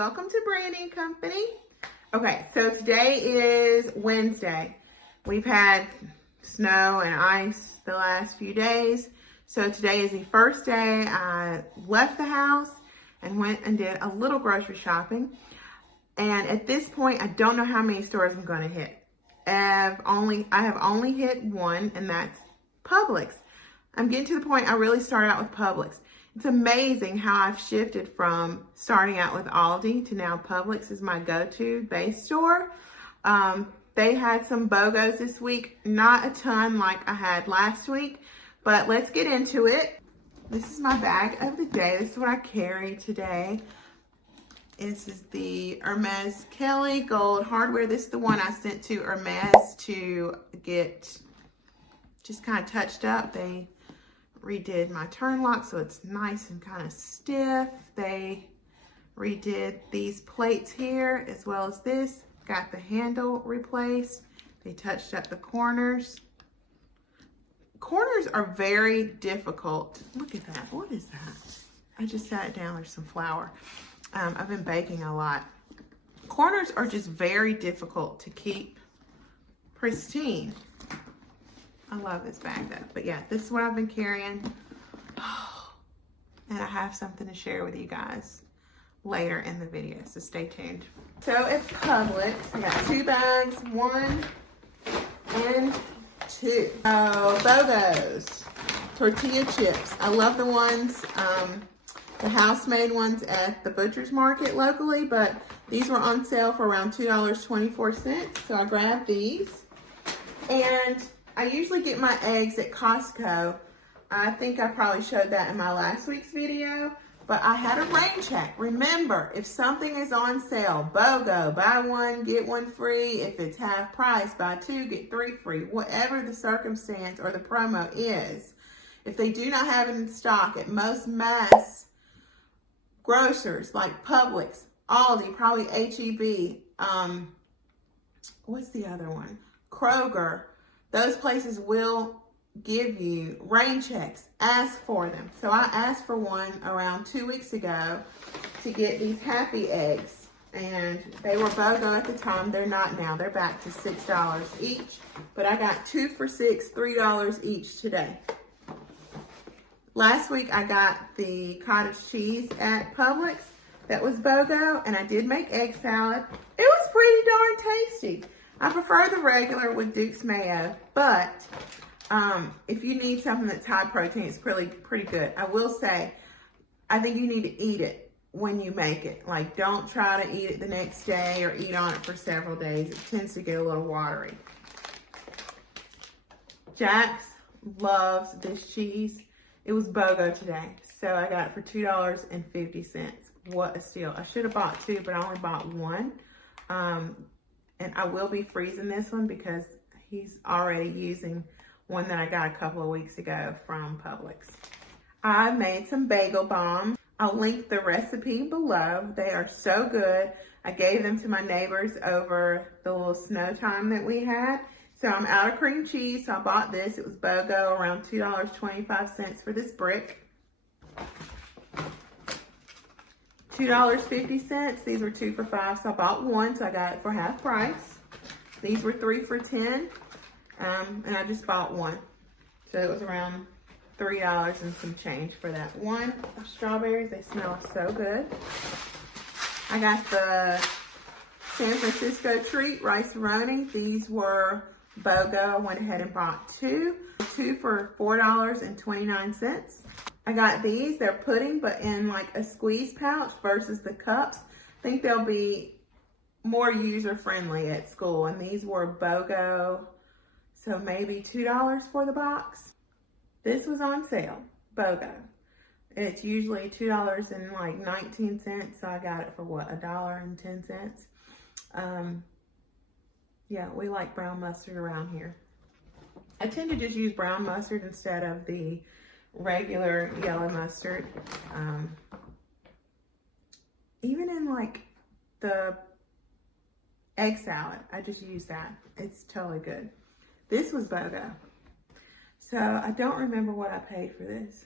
welcome to Branding Company. Okay, so today is Wednesday. We've had snow and ice the last few days. So today is the first day I left the house and went and did a little grocery shopping. And at this point, I don't know how many stores I'm going to hit. I have only hit one, and that's Publix. I'm getting to the point I really started out with Publix. It's amazing how I've shifted from starting out with Aldi to now Publix is my go-to base store. They had some BOGOs this week, not a ton like I had last week, but let's get into it. This is my bag of the day. This is what I carry today. This is the Hermes Kelly Gold Hardware. This is the one I sent to Hermes to get just kind of touched up. They redid my turn lock so it's nice and kind of stiff. They redid these plates here as well as this. Got the handle replaced. They touched up the corners. Corners are very difficult. Look at that. What is that? I just sat it down. There's some flour. I've been baking a lot. Corners are just very difficult to keep pristine. I love this bag though. But yeah, this is what I've been carrying. And I have something to share with you guys later in the video, so stay tuned. So at Publix, I got two bags, 1 and 2. Oh, BOGOs, tortilla chips. I love the ones, the house-made ones at the butcher's market locally, but these were on sale for around $2.24, so I grabbed these. And I usually get my eggs at Costco. I think I probably showed that in my last week's video, but I had a rain check. Remember, if something is on sale, BOGO, buy one, get one free. If it's half price, buy 2, get 3 free. Whatever the circumstance or the promo is, if they do not have it in stock at most mass grocers like Publix, Aldi, probably H-E-B, what's the other one? Kroger. Those places will give you rain checks. Ask for them. So I asked for one around 2 weeks ago to get these happy eggs. And they were BOGO at the time. They're not now. They're back to $6 each. But I got 2 for $6, $3 each today. Last week I got the cottage cheese at Publix. That was BOGO. And I did make egg salad. It was pretty darn tasty. I prefer the regular with Duke's mayo, but if you need something that's high protein, it's pretty good. I will say, I think you need to eat it when you make it. Like, don't try to eat it the next day or eat on it for several days. It tends to get a little watery. Jax loves this cheese. It was BOGO today, so I got it for $2.50. What a steal. I should have bought 2, but I only bought 1. And I will be freezing this one because he's already using one that I got a couple of weeks ago from Publix. I made some bagel bombs. I'll link the recipe below. They are so good. I gave them to my neighbors over the little snow time that we had. So I'm out of cream cheese, so I bought this. It was BOGO, around $2.25 for this brick. $2.50. These were 2 for $5, so I bought 1, so I got it for half price. These were 3 for $10, and I just bought 1. So it was around $3 and some change for that one. Strawberries, they smell so good. I got the San Francisco Treat Rice-A-Roni. These were BOGO. I went ahead and bought 2. 2 for $4.29. I got these. They're pudding, but in like a squeeze pouch versus the cups. I think they'll be more user-friendly at school. And these were BOGO, so maybe $2 for the box. This was on sale, BOGO. It's usually $2.19, so I got it for what, $1.10. Yeah, we like brown mustard around here. I tend to just use brown mustard instead of the regular yellow mustard. Even in like the egg salad, I just use that. It's totally good. This was BOGO. So I don't remember what I paid for this.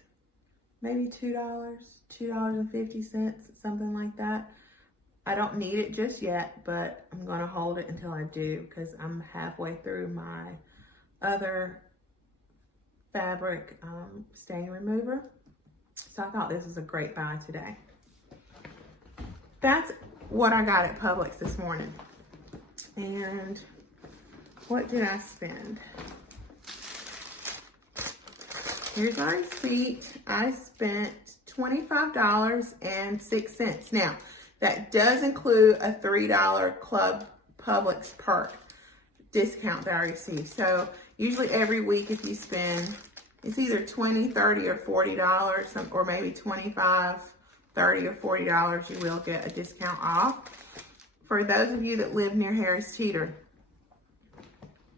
Maybe $2, $2.50, something like that. I don't need it just yet, but I'm gonna hold it until I do because I'm halfway through my other fabric stain remover. So I thought this was a great buy today. That's what I got at Publix this morning. And what did I spend? Here's my receipt. I spent $25.06. Now, that does include a $3 Club Publix perk discount that I received. So usually every week if you spend, it's either $20, $30, or $40, or maybe $25, $30, or $40, you will get a discount off. For those of you that live near Harris Teeter,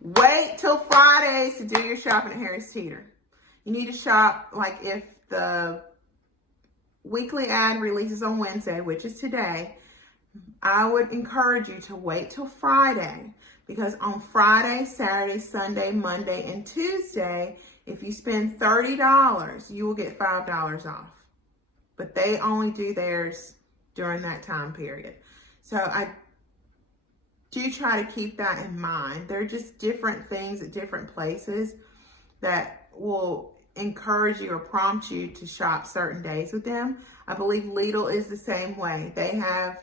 wait till Fridays to do your shopping at Harris Teeter. You need to shop, like if the weekly ad releases on Wednesday, which is today, I would encourage you to wait till Friday, because on Friday, Saturday, Sunday, Monday, and Tuesday, if you spend $30, you will get $5 off. But they only do theirs during that time period. So I do try to keep that in mind. They're just different things at different places that will encourage you or prompt you to shop certain days with them. I believe Lidl is the same way. They have,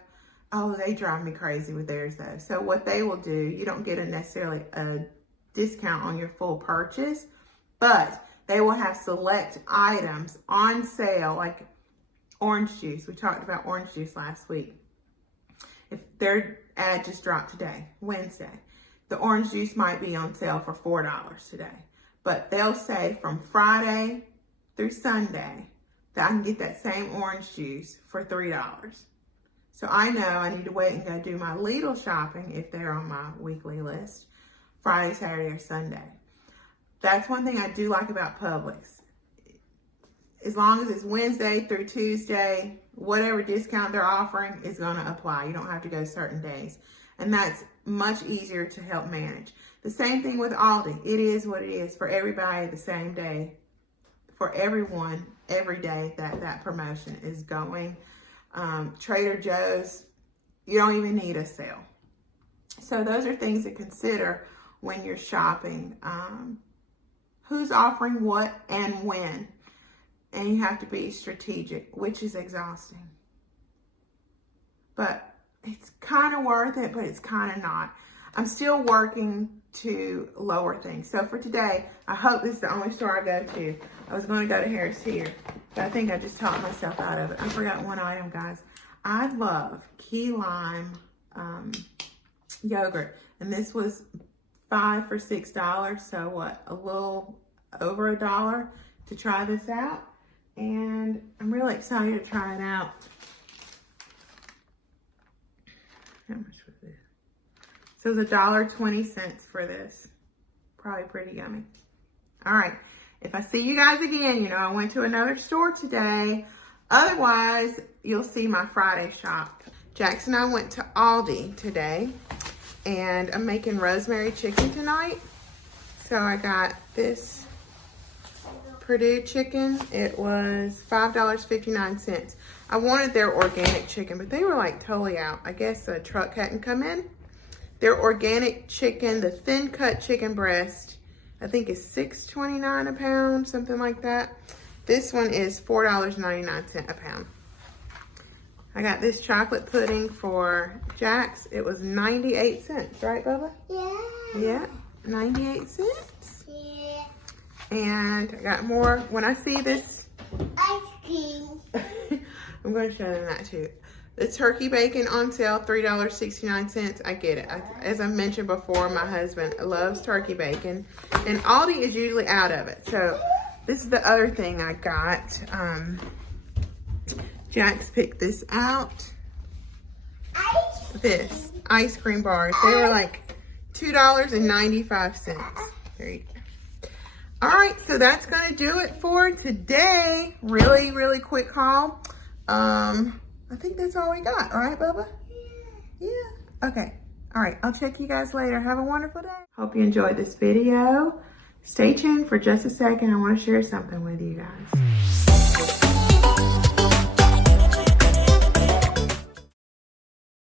oh, they drive me crazy with theirs though. So what they will do, you don't get necessarily a discount on your full purchase, but they will have select items on sale, like orange juice. We talked about orange juice last week. If their ad just dropped today, Wednesday, the orange juice might be on sale for $4 today. But they'll say from Friday through Sunday that I can get that same orange juice for $3. So I know I need to wait and go do my Lidl shopping if they're on my weekly list, Friday, Saturday, or Sunday. That's one thing I do like about Publix. As long as it's Wednesday through Tuesday, whatever discount they're offering is going to apply. You don't have to go certain days. And that's much easier to help manage. The same thing with Aldi. It is what it is for everybody the same day. For everyone, every day that promotion is going. Trader Joe's, you don't even need a sale. So those are things to consider when you're shopping. Who's offering what and when. And you have to be strategic, which is exhausting. But it's kind of worth it, but it's kind of not. I'm still working to lower things. So for today, I hope this is the only store I go to. I was going to go to Harris Teeter, but I think I just talked myself out of it. I forgot one item, guys. I love key lime yogurt. And this was 5 for $6. So what, a little over $1 to try this out. And I'm really excited to try it out. How much was this? So it was $1.20 for this. Probably pretty yummy. All right. If I see you guys again, you know, I went to another store today. Otherwise, you'll see my Friday shop. Jackson and I went to Aldi today. And I'm making rosemary chicken tonight. So I got this Purdue chicken. It was $5.59. I wanted their organic chicken, but they were like totally out. I guess the truck hadn't come in. Their organic chicken, the thin cut chicken breast, I think is $6.29 a pound, something like that. This one is $4.99 a pound. I got this chocolate pudding for Jax. It was 98 cents, right, Bubba? Yeah. Yeah, 98 cents. Yeah. And I got more. When I see this, Ice cream. I'm going to show them that too. The turkey bacon on sale, $3.69. I get it. As I mentioned before, my husband loves turkey bacon, and Aldi is usually out of it. So this is the other thing I got. Jax picked this out. This ice cream bars. They were like $2.95. There you go. All right, so that's going to do it for today. Really, really quick haul. I think that's all we got. All right, Bubba? Yeah. Okay. All right. I'll check you guys later. Have a wonderful day. Hope you enjoyed this video. Stay tuned for just a second. I want to share something with you guys.